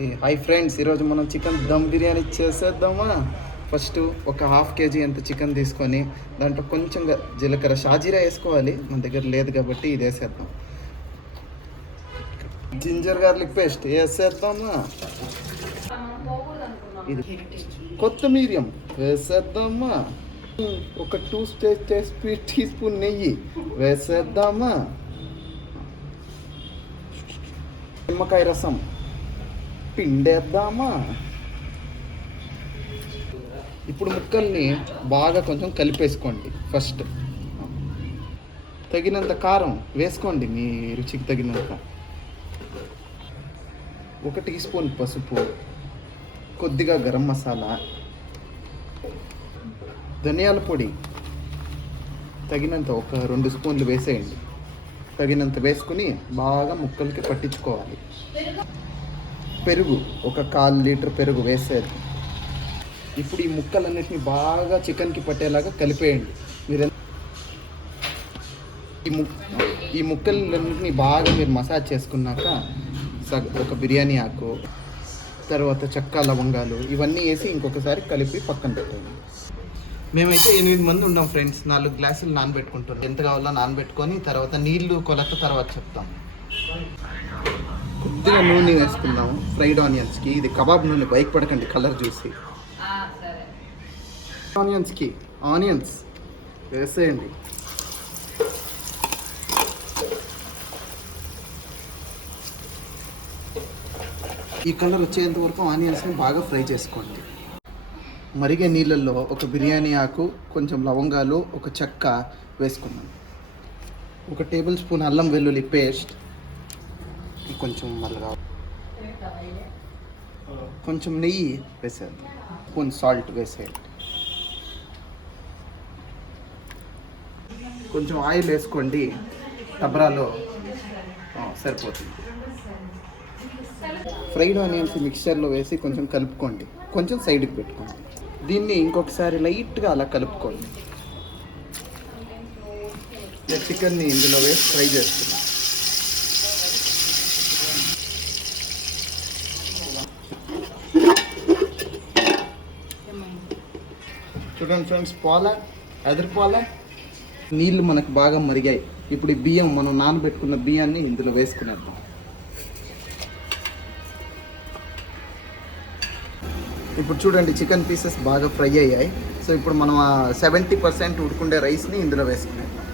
Hi friends, ఈరోజు మనం chicken dum biryani చేసేద్దామా. ఫస్ట్ ఒక ½ కేజీ అంత చికెన్ తీసుకొని దాంట్లో కొంచెం జీలకర్ర షాజీరా వేసుకోవాలి. మన దగ్గర లేదు కాబట్టి ఇది వేసేద్దాం. జింజర్ గార్లిక్ పేస్ట్ వేసేద్దామా. ఇది కొత్తిమీర వేసేద్దామా. ఒక 2 టీ స్పూన్ నెయ్యి వేసేద్దామా. నిమ్మకాయ రసం పిండేద్దామా. ఇప్పుడు ముక్కల్ని బాగా కొంచెం కలిపేసుకోండి. ఫస్ట్ తగినంత కారం వేసుకోండి, మీ రుచికి తగినంత. 1 టీ స్పూన్ పసుపు, కొద్దిగా గరం మసాలా, ధనియాల పొడి తగినంత ఒక 2 స్పూన్లు వేసేయండి. తగినంత వేసుకుని బాగా ముక్కలకి పట్టించుకోవాలి. పెరుగు ఒక 1/4 లీటర్ పెరుగు వేసేది. ఇప్పుడు ఈ ముక్కలన్నిటిని బాగా చికెన్కి పట్టేలాగా కలిపేయండి. మీరు ఈ ముక్కలన్నింటినీ బాగా మీరు మసాజ్ చేసుకున్నాక ఒక బిర్యానీ ఆకు, తర్వాత చెక్క, లవంగాలు ఇవన్నీ వేసి ఇంకొకసారి కలిపి పక్కన పెట్టండి. మేమైతే 8 మంది ఉన్నాం ఫ్రెండ్స్. 4 గ్లాసులు నానబెట్టుకుంటాం. ఎంత కావాలో నానబెట్టుకొని తర్వాత నీళ్లు కొలత తర్వాత చెప్తాం. కొద్దిగా నూనె వేసుకుందాము ఫ్రైడ్ ఆనియన్స్కి. ఇది కబాబ్ నూనె, బైక్ పడకండి కలర్ చూసి. ఆనియన్స్ వేసేయండి. ఈ కలర్ వచ్చేంత వరకు ఆనియన్స్ని బాగా ఫ్రై చేసుకోండి. మరిగే నీళ్ళల్లో ఒక బిర్యానీ ఆకు, కొంచెం లవంగాలు, ఒక చెక్క వేసుకున్నాం. 1 టేబుల్ స్పూన్ అల్లం వెల్లుల్లి పేస్ట్, కొంచెం మళ్ళీ కొంచెం నెయ్యి వేసేది, స్పూన్ సాల్ట్ వేసేయండి. కొంచెం ఆయిల్ వేసుకోండి, టబ్రాలో సరిపోతుంది. ఫ్రైడ్ ఆనియన్స్ మిక్చర్లో వేసి కొంచెం కలుపుకోండి, కొంచెం సైడ్కి పెట్టుకోండి. దీన్ని ఇంకొకసారి లైట్గా అలా కలుపుకోండి. చికెన్ని ఇందులో వేసి ఫ్రై చేస్తున్నాం. చూడండి ఫ్రెండ్స్, ఎదిరిపోలే. నీళ్ళు మనకు బాగా మరిగాయి. ఇప్పుడు ఈ బియ్యం, మనం నానబెట్టుకున్న బియ్యాన్ని ఇందులో వేసుకునేద్దాం. ఇప్పుడు చూడండి, చికెన్ పీసెస్ బాగా ఫ్రై అయ్యాయి. సో ఇప్పుడు మనం 70% ఉడుకుండే రైస్ని ఇందులో వేసుకునేద్దాం.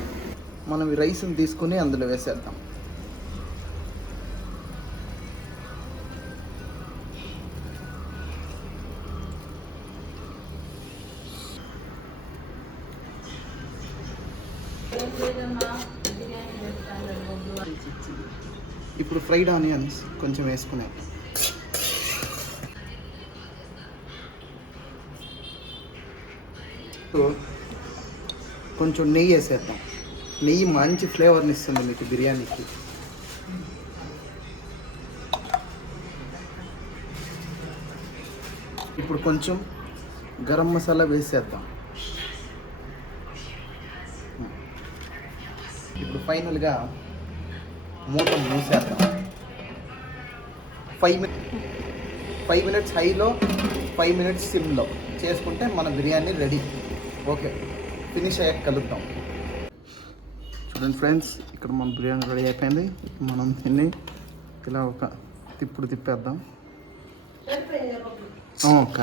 మనం ఈ రైస్ని తీసుకుని అందులో వేసేద్దాం. ఇప్పుడు ఫ్రైడ్ ఆనియన్స్ కొంచెం వేసుకునే, కొంచెం నెయ్యి వేసేద్దాం. నెయ్యి మంచి ఫ్లేవర్ని ఇస్తుంది మీకు బిర్యానీకి. ఇప్పుడు కొంచెం గరం మసాలా వేసేద్దాం. ఇప్పుడు ఫైనల్గా మూత మూసేద్దాం. 5 మినిట్స్ హైలో, 5 మినిట్స్ సిమ్లో చేసుకుంటే మన బిర్యానీ రెడీ. ఓకే, ఫినిష్ అయ్యాక కలుద్దాం. చూడండి ఫ్రెండ్స్, ఇక్కడ మన బిర్యానీ రెడీ అయిపోయింది. మనం తిని ఇలా ఒక తిప్పుడు తిప్పేద్దాం. ఓకే.